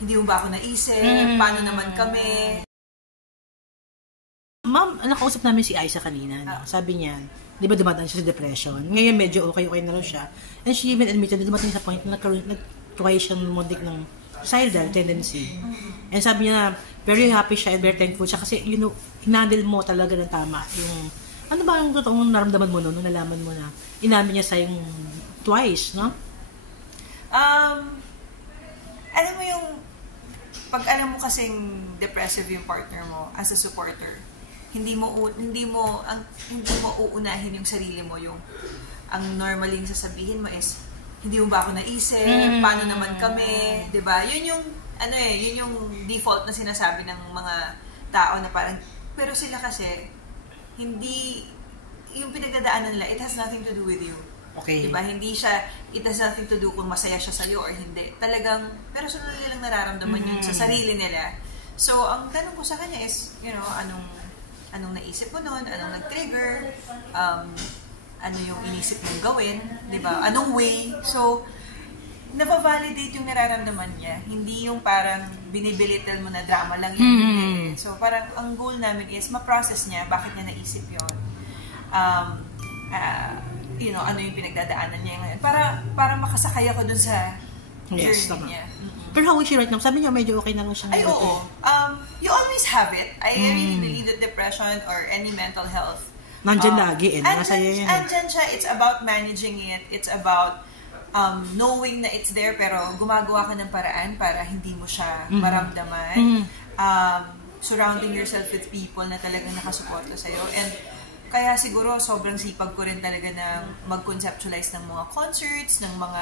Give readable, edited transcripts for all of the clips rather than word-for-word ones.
hindi mo ba ako naisip? Paano naman kami? Ma'am, nakausap namin si Aiza kanina. No? Sabi niya, di ba dumating siya sa depression? Ngayon medyo okay na rin siya. And she even admitted na dumating sa point na nag-try siyang muntik ng suicidal tendency. And sabi niya, very happy siya and very thankful siya kasi, you know, hinandle mo talaga ng tama. Yung, ano ba yung totoong naramdaman mo nung nalaman mo na inamin niya sa yung twice, no? Alam mo yung, pag alam mo kasing depressive yung partner mo as a supporter, hindi mo uunahin yung sarili mo, yung ang normaling sasabihin mo is hindi mo ba ako naisip, paano naman kami, 'di ba? Yun yung yun yung default na sinasabi ng mga tao na parang, pero sila kasi hindi yung pinagdadaanan nila, it has nothing to do with you. Okay. 'Di ba? Hindi siya, it has nothing to do kung masaya siya sa iyo or hindi. Talagang personal nilang nararamdaman yun sa sarili nila. So, ang tanong ko sa kanya is, you know, anong naisip mo noon, anong nag-trigger, ano yung inisip mong gawin, di ba? Anong way? So, nabavalidate yung nararamdaman niya. Hindi yung parang binibilitil mo na drama lang yun. So, parang ang goal namin is ma-process niya bakit niya naisip yun. You know, ano yung pinagdadaanan niya ngayon. Para makasakay ako dun sa journey niya. Pero how is she right now? Sabi niya medyo okay na lang siya. Ay, oo. You always have it. I really believe that depression or any mental health nandyan lagi eh. Andyan siya. It's about managing it. It's about knowing na it's there pero gumagawa ka ng paraan para hindi mo siya maramdaman. Surrounding yourself with people na talagang nakasuporto sa'yo. And kaya siguro sobrang sipag ko rin talaga na mag-conceptualize ng mga concerts, ng mga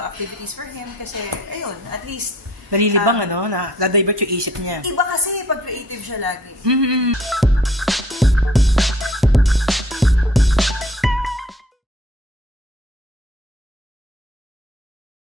activities for him kasi ayun, at least nalilibang na-divert yung isip niya. Iba kasi pag creative siya lagi.